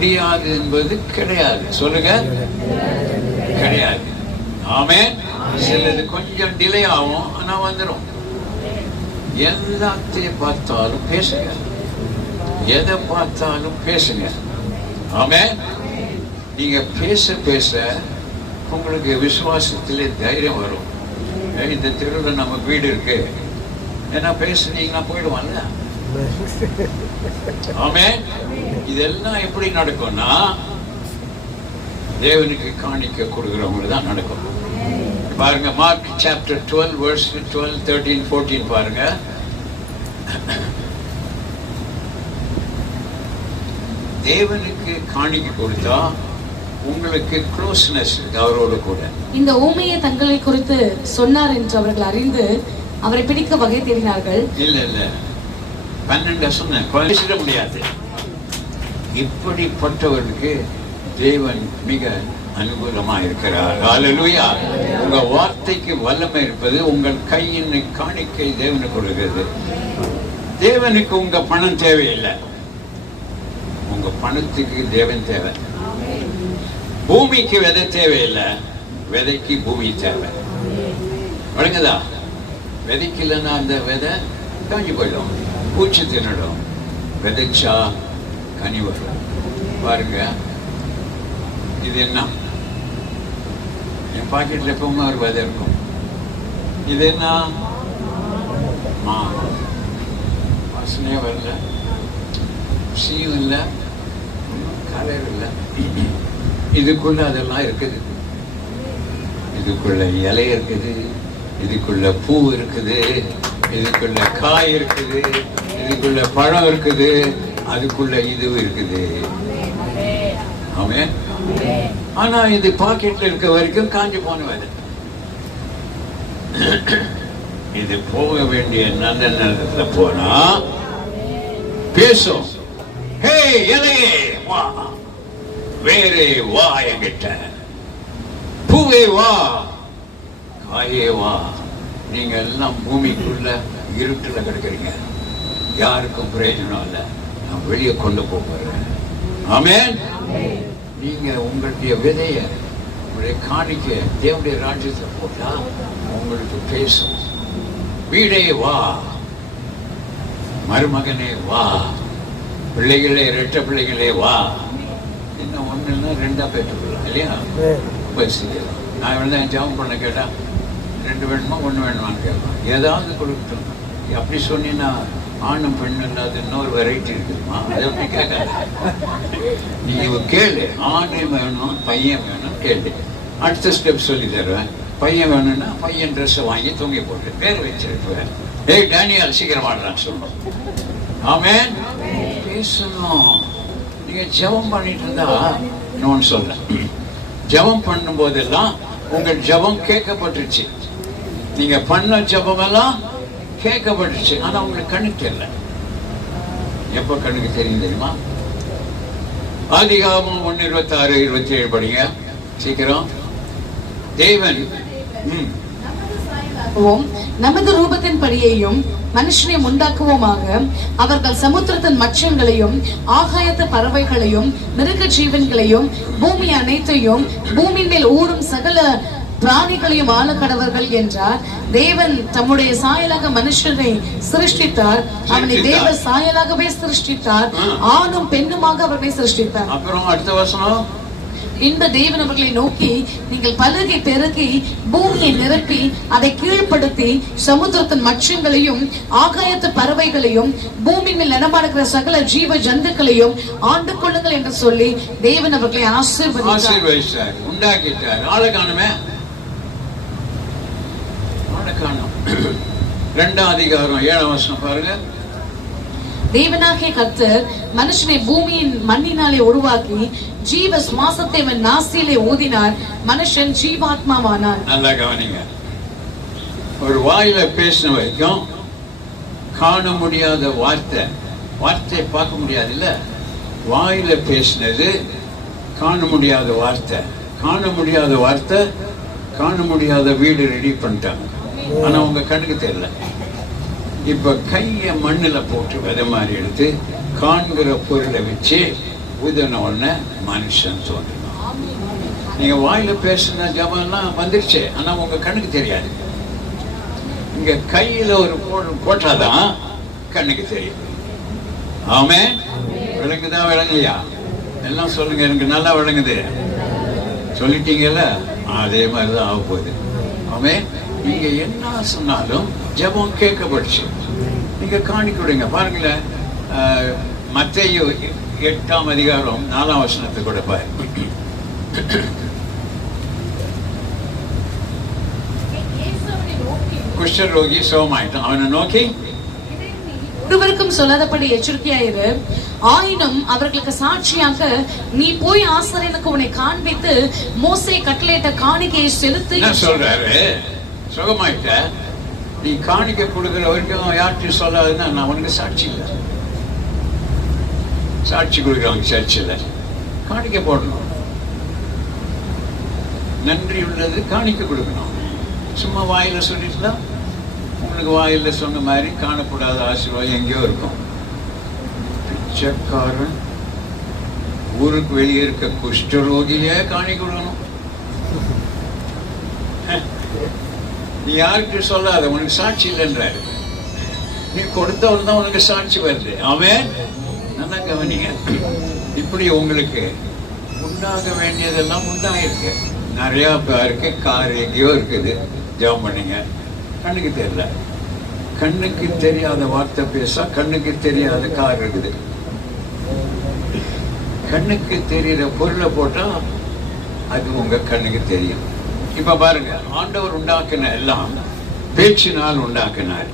முடியாது என்பது கிடையாது. சொல்லுங்க. கிடையாது. ஆமே சிலது கொஞ்சம் டிலே ஆகும் ஆனா வந்துடும் எல்லாத்தையும் பார்த்தாலும் பேசுங்க. எதை பார்த்தாலும் பேசுங்க. ஆமே நீங்க பேச பேச உங்களுக்கு விசுவாசத்திலே தைரியம் வரும். இந்த தெருவில் நம்ம வீடு இருக்கு. ஏன்னா பேசுனீங்கன்னா போயிடுவான்ல. ஆமே இதெல்லாம் எப்படி நடக்கும்னா தேவனுக்கு காணிக்க கொடுக்குறவங்க தான் நடக்கும். பாருங்க Mark chapter twelve verse twelve thirteen fourteen பாருங்க. தேவனுக்கு காணிக்க கொடுத்தா உங்களுக்கு க்ளோஸ்னஸ் அவரோடு கூட. இந்த ஊமையை தங்களை குறித்து சொன்னார் என்று அவர்கள் அறிந்து அவரை பிடிக்க வகை தேடினார்கள். இல்ல இல்ல. பன்னெண்டு சொன்னேன். பேசிட முடியாது. இப்படிப்பட்டவர்களுக்கு தேவன் மிக அனுகூலமா இருக்கிறார் ஹalleluya. உங்க வார்த்தைக்கு வல்லமை இருப்பது உங்கள் கையின் காணிக்கை தேவனுக்கு கொடுக்கிறது. தேவனுக்கு உங்க பணம் தேவையில்லை. உங்க பணத்துக்கு தேவன் தேவை. பூமிக்கு விதை தேவையில்லை. விதைக்கு பூமி தேவை. வழங்குதா விதைக்கலன்னா அந்த விதை காஞ்சி போயிடும். பூச்சி தின்னுடும். விதைச்சா கனி வரும் பாருங்க இது என்ன? என் பாக்கெட்ல எப்பவுமே ஒரு விதை இருக்கும். இது என்ன? மா வாசனையே வரல. ருசியும் இல்லை. கலர் இல்லை. இதுக்குள்ள அதெல்லாம் இருக்குது. இதுக்குள்ள இலை இருக்குது. இதுக்குள்ள பூ இருக்குது. இதுக்குள்ள காய் இருக்குது. இதுக்குள்ள பழம் இருக்குது. அதுக்குள்ள இது இருக்குது. ஆமென். ஆனா இது பாக்கெட்ல இருக்க வரைக்கும் காஞ்சு போன வேலை. இது போக வேண்டிய நல்ல நேரத்துல போனா பேசும். ஹே இலையே வா. வேறே வா என்கிட்ட. பூவே வா. காயே வா. நீங்க எல்லாம் பூமிக்குள்ள இருட்டுல கிடக்குறீங்க. யாருக்கும் பிரயோஜனம் இல்லை. நான் வெளியே கொண்டு போக போறேன் ஆமென். நீங்க உங்களுடைய விதைய உங்களுடைய காணிக்க தேவனுடைய ராஜ்யத்தை போட்டா உங்களுக்கு பேசும். வீடே வா. மருமகனே வா. பிள்ளைகளே ரெட்ட பிள்ளைகளே வா. என்ன ஒண்ணுன்னா ரெண்டா பெற்றுக்கலாம் இல்லையா? பஸ் நான் வந்து ஜாபம் பண்ண கேட்டா ரெண்டு வேணுமா ஒன்று வேணுமான்னு கேட்பேன். ஏதாவது கொடுக்கட்டும். அப்படி சொன்னீங்கன்னா ஆணும் பெண்ணும் இல்லாத இன்னொரு வெரைட்டி இருக்குதுமா அதை பற்றி கேட்காத. நீ கேளு. ஆணு வேணும் பையன் வேணும் கேளு. அடுத்த ஸ்டெப் சொல்லி தருவேன். பையன் வேணும்னா பையன் ட்ரெஸ்ஸை வாங்கி தொங்கி போட்டு பேர் வச்சிருப்பேன். ஏய் டேனியல் சீக்கிரம் ஆடுறான்னு சொல்லணும் ஆமென். பேசணும். நீங்க ஜெபம் பண்ணிட்டு இருந்தா இன்னொன்று சொல்றேன். ஜெபம் பண்ணும் போதெல்லாம் உங்கள் ஜெபம் கேட்கப்பட்டுருச்சு. நீங்க பண்ண ஜெபமெல்லாம் கேட்கப்பட்டுச்சு. ஆனால் அவங்களுக்கு கண்ணுக்கு தெரியல. எப்போ கண்ணுக்கு தெரியும் தெரியுமா? ஆதிகாமம் ஒன்று இருபத்தி ஆறு இருபத்தி ஏழு படிங்க. சீக்கிரம். தேவன் ம், உண்டாக்குவோம் நமது ரூபத்தின் படியையும் மனுஷனை உண்டாக்குவோமாக. அவர்கள் சமுத்திரத்தின் மச்சங்களையும் ஆகாயத்து பறவைகளையும் மிருக ஜீவன்களையும் பூமி அனைத்தையும் பூமியின் மேல் ஊடும் சகல பிராணிகளையும் ஆள கடவர்கள் என்றார். தேவன் தம்முடைய சாயலாக மனுஷனை சிருஷ்டித்தார். அவனை தேவ சாயலாகவே சிருஷ்டித்தார். ஆணும் பெண்ணுமாக அவர்களை சிருஷ்டித்தார். அப்புறம் அடுத்த வசனம்? இந்த தேவன் அவர்களை நோக்கி நீங்கள் பலகை பெருகி பூமியை நிரப்பி அதை கீழ்ப்படுத்தி சமுத்திரத்தின் மச்சங்களையும் ஆகாயத்து பறவைகளையும் பூமி மேல் நடமாடுகிற சகல ஜீவ ஜந்துக்களையும் ஆண்டு கொள்ளுங்கள் என்று சொல்லி தேவன் அவர்களை ஆசீர்வதித்தார். உண்டாக்கிட்டார். ஆளை காணுமே ரெண்டாம் அதிகாரம் ஏழாம் வசனம் பாருங்க. தேவனாகிய கர்த்தர் மனுஷனை பூமியின் மண்ணினாலே உருவாக்கி ஜீவ சுவாசத்தை அவன் நாசியிலே ஊதினார். மனுஷன் ஜீவாத்மாவானான் நல்லா கவனிங்க. ஒரு வாயில பேசின வரைக்கும் காண முடியாத வார்த்தை. வார்த்தையை பார்க்க முடியாது இல்ல வாயில பேசினது காண முடியாத வார்த்தை. காண முடியாத வார்த்தை காண முடியாத வீடு ரெடி பண்ணிட்டாங்க. ஆனா உங்க கண்ணுக்கு தெரியல. இப்ப கைய மண்ணுல போட்டு விதை மாதிரி எடுத்து காண்கிற பொருளை வச்சு உதன உடனே மனுஷன் தோன்றினான் நீங்க வாயில பேசுன ஜபம்லாம் வந்துருச்சு. ஆனா உங்க கண்ணுக்கு தெரியாது. இங்க கையில ஒரு போ- போட்டாதான் கண்ணுக்கு தெரியும். ஆமே விளங்குதா விளங்குயா? எல்லாம் சொல்லுங்க எனக்கு நல்லா விளங்குது. சொல்லிட்டீங்கல்ல? அதே மாதிரி தான் ஆக போகுது ஆமே நீங்க என்ன சொன்னாலும் ஜெபம் கேட்கப்படுச்சு. நீங்க காணி கொடுங்க பாருங்களேன் மத்தேயு எட்டாம் அதிகாரம் நாலாம் வசனத்தை கூட பாரு. குஷ்டரோகி சோமாயிட்டான் அவனை நோக்கி ஒருவருக்கும் சொல்லாதபடி எச்சரிக்கையாயிரு. ஆயினும் அவர்களுக்கு சாட்சியாக நீ போய் ஆசிரியனுக்கு உன்னை காண்பித்து மோசே கட்டளையிட்ட காணிக்கையை செலுத்து சொல்றாரு? சுகமாயிட்ட? நீ காணிக்க கொடுக்குற வரைக்கும் யார்கிட்டயும் சொல்லாதுன்னா நான் உனக்கு சாட்சி இல்லை. சாட்சி கொடுக்குறவங்க சர்ச்சில் காணிக்க போடணும். நன்றி உள்ளது காணிக்க கொடுக்கணும். சும்மா வாயில சொல்லிட்டுலாம் உங்களுக்கு வாயில சொன்ன மாதிரி காணக்கூடாத ஆசீர்வாதம் எங்கேயோ இருக்கும். பிச்சைக்காரன் ஊருக்கு வெளியே இருக்க குஷ்டரோகியே காணி கொடுக்கணும். நீ யாருக்கு சொல்லாத? உனக்கு சாட்சி இல்லைன்றாரு. நீ கொடுத்தவன் தான் உனக்கு சாட்சி வருது. அவன் நல்லா கவனிங்க. இப்படி உங்களுக்கு உண்டாக வேண்டியதெல்லாம் உண்டாயிருக்கு. நிறையா பேருக்கு கார் எங்கேயோ இருக்குது. ஜெபம் பண்ணுங்க. கண்ணுக்கு தெரியல. கண்ணுக்கு தெரியாத வார்த்தை பேச கண்ணுக்கு தெரியாத கார் இருக்குது. கண்ணுக்கு தெரியிற பொருளை போட்டால் அது உங்கள் கண்ணுக்கு தெரியும். இப்ப பாருங்க ஆண்டவர் உண்டாக்கின எல்லாம் பேச்சினால் உண்டாக்கினார்.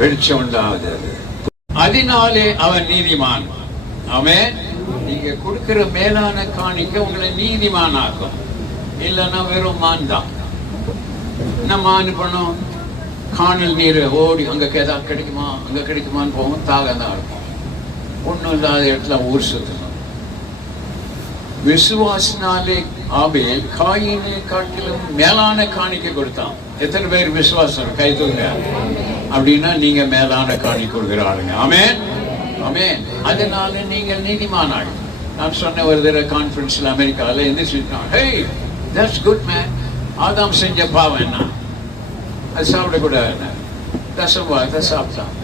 வெளிச்சம் உண்டாவது அதனாலே அவன் நீதிமான். அவன் நீங்க கொடுக்கிற மேலான காணிக்க உங்களை நீதிமான் ஆக்கும் இல்லைன்னா வெறும் மான் தான். என்ன மான் பண்ணும் காணல் நீர் ஓடி அங்க ஏதாவது கிடைக்குமா? அங்க கிடைக்குமான்னு போகும் தாகம் தான் இருக்கும். ஒன்றும் இல்லாத இடத்துல ஊர் சுத்தணும். விசுவாசினாலே ஆபேல் காயினை காட்டிலும் மேலான காணிக்கை கொடுத்தான். எத்தனை பேர் விசுவாசம்? கை தூங்க. அப்படின்னா நீங்க மேலான காணி கொடுக்கிற ஆளுங்க. ஆமேன். அதனால நீங்கள் நீதிமானாள் நான் சொன்ன ஒரு தடவை கான்ஃபரன்ஸ்ல அமெரிக்காவில் எந்திரிச்சுட்டான். Hey that's good man Adam செஞ்ச பாவம் என்ன? அது சாப்பிடக்கூடாது அதை சாப்பிட்டான்.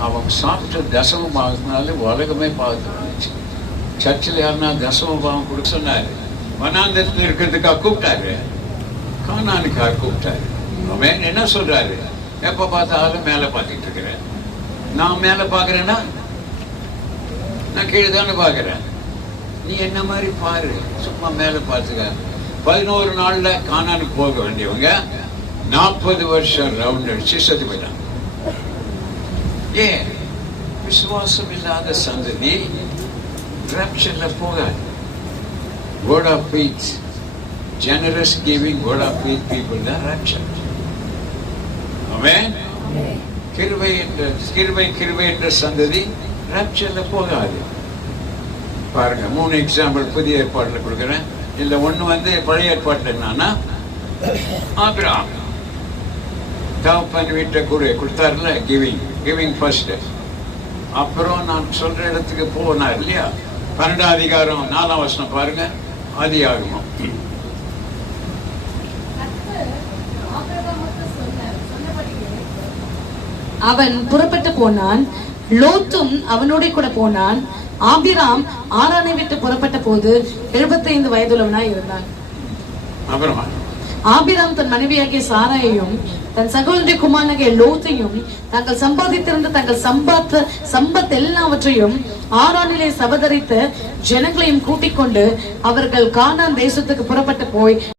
அவன் சாப்பிட்ட தசமும் பாகத்தினால உலகமே பார்த்துருந்துச்சு சர்ச்சில் யாருன்னா தசமபாவம் கொடுக்க சொன்னாரு. வனாந்தரத்தில் இருக்கிறதுக்காக கூப்பிட்டாரு. காணானுக்காக கூப்பிட்டாரு. அவன் என்ன சொல்றாரு? எப்ப பார்த்தாலும் மேலே பார்த்துட்டு இருக்கிறேன். நான் மேலே பார்க்குறேன்னா நான் கீழே தானே பார்க்குறேன். நீ என்ன மாதிரி பாரு. சும்மா மேலே பார்த்துக்க. பதினோரு நாள்ல காணானுக்கு போக வேண்டியவங்க நாற்பது வருஷம் ரவுண்ட் அடிச்சு செத்து போயிட்டாங்க. ஏன்? விசுவாசம் இல்லாத சந்ததி raptureல போகாது word of faith generous giving word of faith people தான் rapture. அவன் கிருபை என்ற கிருபை கிருபை என்ற சந்ததி raptureல போகாது பாருங்க மூணு எக்ஸாம்பிள் புதிய ஏற்பாடுல கொடுக்குறேன். இல்ல ஒண்ணு வந்து பழைய ஏற்பாட்டுல என்னன்னா ஆபிரகாம் தகப்பன் வீட்டை கொடு கொடுத்தாருல கிவிங் கிவிங் ஃபர்ஸ்ட் அப்புறம் நான் சொல்ற இடத்துக்கு போனார் இல்லையா? பன்னெண்டாம் அதிகாரம் நாலாம் வசனம் பாருங்க. ஆதி ஆகமம் அவன் புறப்பட்டு போனான். லோத்தும் அவனோட கூட போனான். ஆபிராம் ஆரானை விட்டு புறப்பட்ட போது 75 வயதுள்ளவனாய் இருந்தான். அப்புறமா? ஆபிராம் தன் மனைவியாகிய சாராயையும் தன் சகோதரி குமாரனாகிய லோத்தையும் தாங்கள் சம்பாதித்திருந்த தங்கள் சம்பாத்த சம்பத் எல்லாவற்றையும் ஆறானிலே சபதரித்த ஜனங்களையும் கூட்டிக் கொண்டு அவர்கள் கானான் தேசத்துக்கு புறப்பட்டு போய்